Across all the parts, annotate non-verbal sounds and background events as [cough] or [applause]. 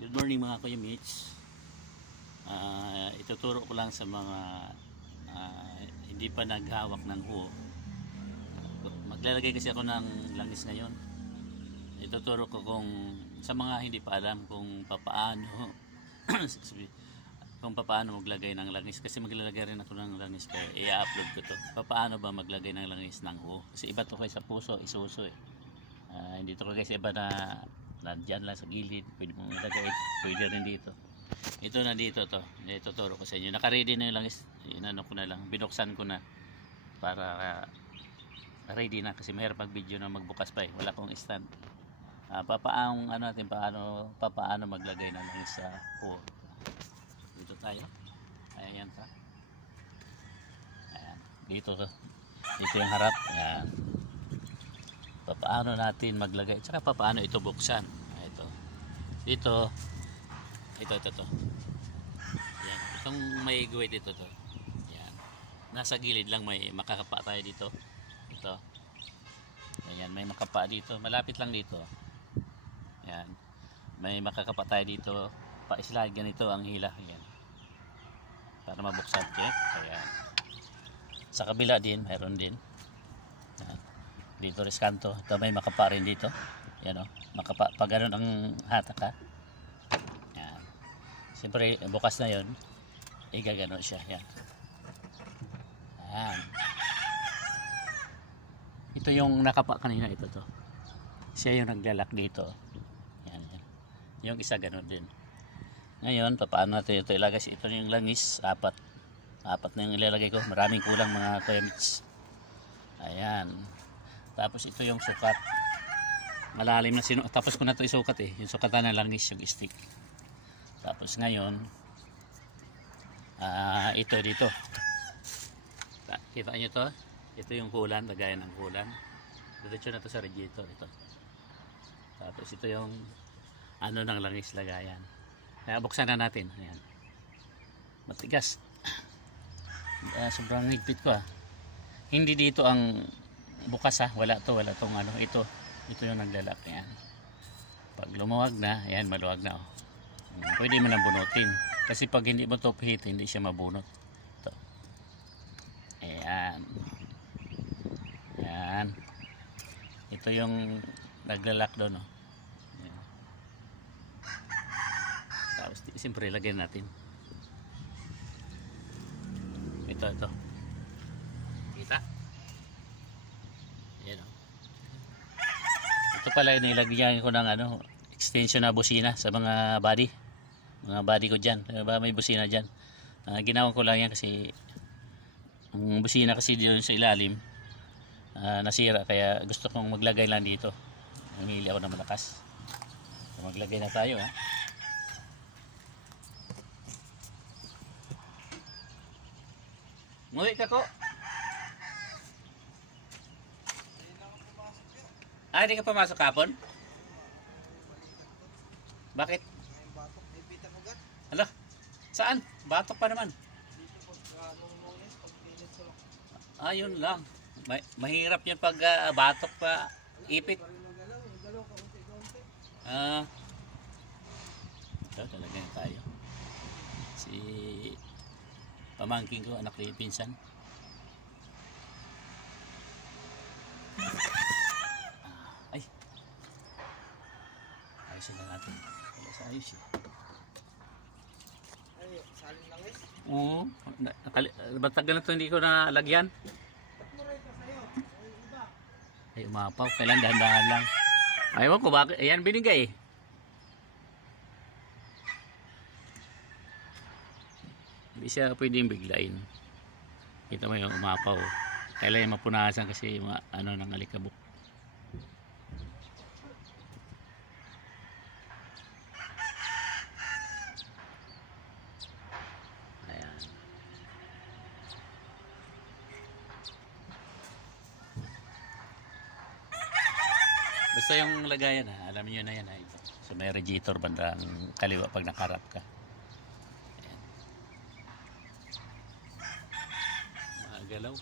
Good morning mga kuya mates. Ah, ituturo ko lang sa mga ah, hindi pa naghawak ng huo. Maglalagay kasi ako ng langis ngayon. Ituturo ko kung sa mga hindi pa alam kung papaano [coughs] kung papaano maglagay ng langis kasi maglalagay rin ako ng langis kaya i-upload ko to. Papaano ba maglagay ng langis ng huo? Kasi iba to kayo sa puso, isuso eh. Ah, hindi to kasi iba na nandyan lang sa gilid. Pwede mong ilagay. Pwede rin dito. Ito na dito to. Ituturo ko sa inyo. Naka-ready na yung langis. Inano ko na lang. Binuksan ko na. Para ah, ready na. Kasi mahirap mag-video na magbukas pa eh. Wala kong stand. Ah, papaang ano natin paano papaano maglagay ng langis sa huo. Dito tayo. Ayan ta. Ayan. Dito to. Dito yung harap. Ayan paano natin maglagay tsaka paano ito buksan. Ah, ito. Dito ito ito to yan. Itong may guwit dito to yan. Nasa gilid lang may makakapa tayo dito. Ito. Ayan may makapa dito. Malapit lang dito. Yan may makakapa tayo dito. Pa-slide ganito ang hila. Yan para mabuksan. Check ayan. Sa kabila din mayroon din dito riskanto ito may makapa rin dito. Yan o makapa. Pag ganun ang hatak ha yan. Siyempre bukas na yon igaganon siya. Yan. Yan. Ito yung nakapa kanina. Ito to. Siya yung naglalak dito. Yan, yan. yung isa ganun din. Ngayon paano natin ito ilagay? Ito yung langis. Apat. Apat na yung ilalagay ko. Maraming kulang mga kuya ayan tapos ito yung sukat. Malalim na sinu tapos ko na ito isukat eh. Yung sukatan na langis yung stick. Tapos ngayon ah ito dito. Ta- Kita nyo to? Ito yung kulan, lagayan ng kulan. Diretso na to sa radiator ito. Tapos ito yung ano ng langis lagayan. Kaya buksan na natin. Ayan. Matigas. Ah, sobrang higpit ko ah. Hindi dito ang bukas ha? Wala to wala tong ano. Ito ito yung naglalak yan. Pag lumuwag na yan maluwag na oh. Hmm, pwede mo nang bunutin. Kasi pag hindi mo to pihit hindi siya mabunot. Ito. Ayan. Yan ito yung naglalak doon oh. Ayan. tapos siyempre lagyan natin. Ito ito kita Ayan o. Ito pala nilagyan ko ng ano, extension na busina sa mga body. Mga body ko dyan. Diba may busina dyan. Ah, ginawa ko lang yan kasi ang busina kasi dyan sa ilalim ah, nasira kaya gusto kong maglagay lang dito. Namili ako ng malakas. So, maglagay na tayo ha. Muwi ka ko. Ah, hindi ka pumasok kapon? Bakit? Hala, saan? Batok pa naman. Uh, Ah, yun lang. Ma- mahirap yan pag ah, batok pa ipit. Ah. Ito talaga tayo. Si pamangking ko, anak ko yung pinsan. Ah, Ay. Ayos na natin. Wala sa ayos eh. Ay, salin lang eh. Oo. Matagal na ito hindi ko nalagyan. Ay, umapaw. Kailan dahan-dahan lang. Ayaw ko bakit. Ayan, binigay. Hindi siya pwedeng biglain. Kita mo yung umapaw. Kailangan mapunasan kasi yung mga, ano ng alikabok. Basta yung lagayan ha, alam niyo na yan ha. Ito. So may radiator bandang kaliwa pag nakarap ka. Ayan. Mga galaw.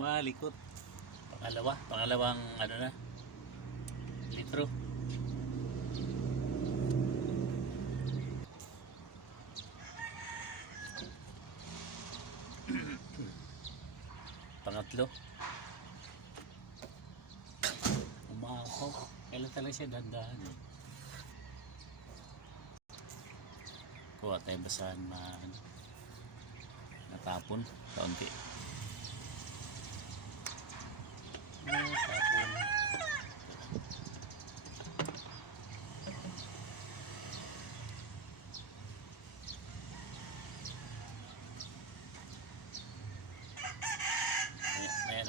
Malikot. Pangalawa, pangalawang ano na. litro. Pangatlo. Umahaw. Kailan talaga siya dandahan eh. Kuha tayo basahan na ano, natapon kaunti. Natapon.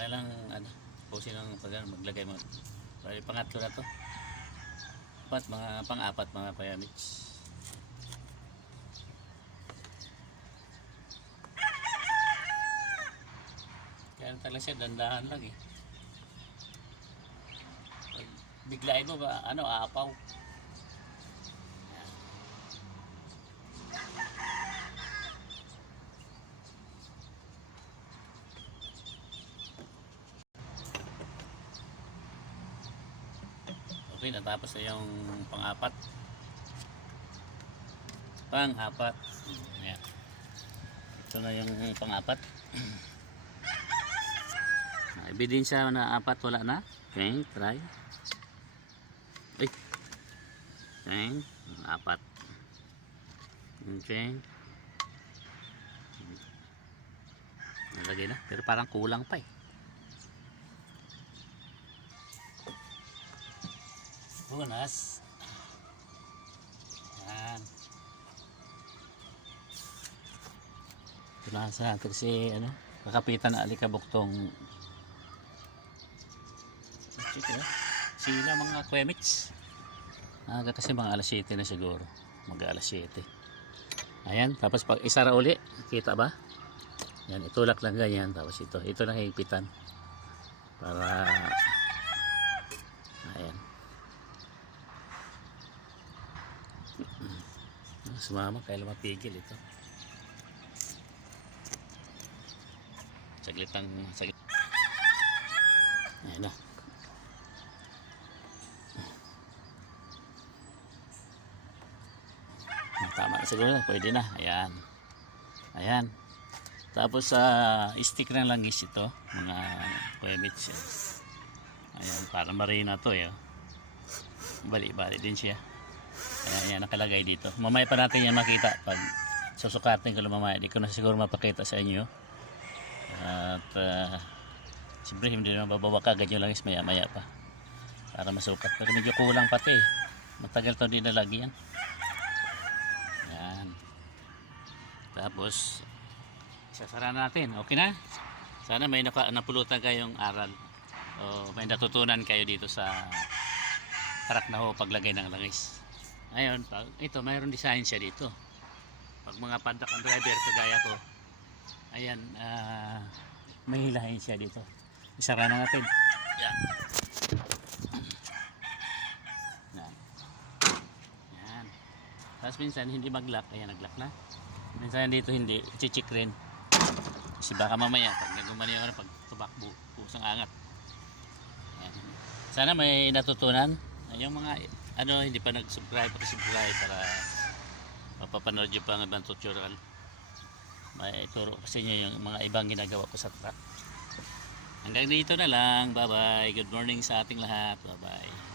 Lang ano, pusin ng pag ano, maglagay mo. Bali pangatlo na to. Apat, mga pang-apat mga payamits. Kaya talaga siya dandahan lang eh. Pag biglain mo ba, ano, aapaw. Okay, natapos na yung pang-apat. Pang-apat. Ayan. Ito na yung pang-apat. [clears throat] Ah, Ebidensya na apat wala na. Okay, try. Ay. Okay, apat. Okay. Nalagay na, pero parang kulang pa eh. Bunas. Yan. Punasan natin si ano, kakapitan na alikabok tong Check eh. Sila mga kwemits. Aga kasi mga alas 7 na siguro. Mag alas 7. Ayan, tapos pag isara uli, kita ba? Yan, itulak lang ganyan. Tapos ito, ito lang higpitan. Para, ayan. Sumama, kaya mapigil ito. Saglit lang, saglit. Ayan na. Tama na siguro, pwede na. Ayan. Ayan. Tapos sa stick ng langis ito, mga kuwebits yan. Ayan, para marina to eh. oh. Bali-bali din siya. Ayan, nakalagay dito. Mamaya pa natin yan makita pag susukatin ko mamaya. Di ko na siguro mapakita sa inyo. At uh, siyempre hindi naman babawa kagad yung langis maya-maya pa. Para masukat. Pero medyo kulang pati eh. Matagal to din nalagyan. Yan. Tapos, sasara natin. Okay na? Sana may napa, napulutan kayong aral. O may natutunan kayo dito sa tarak na ho paglagay ng langis. Ayun, pag, ito, mayroon design siya dito. Pag mga pandak ang driver, kagaya ko, ayan, ah, may hilahin siya dito. Isara na natin. Yan. Yan. Yan. Tapos minsan hindi mag-lock, ayan nag-lock na. Minsan dito hindi, i-check rin. Kasi baka mamaya, pag nagumani ako na pag tubakbo, pusang angat. Ayan. Sana may natutunan. Yung mga, ano, hindi pa nag-subscribe, pa-subscribe para mapapanood nyo pa ang ibang tutorial. May turo ko sa inyo yung mga ibang ginagawa ko sa truck. Hanggang dito na lang. Bye-bye. Good morning sa ating lahat. Bye-bye.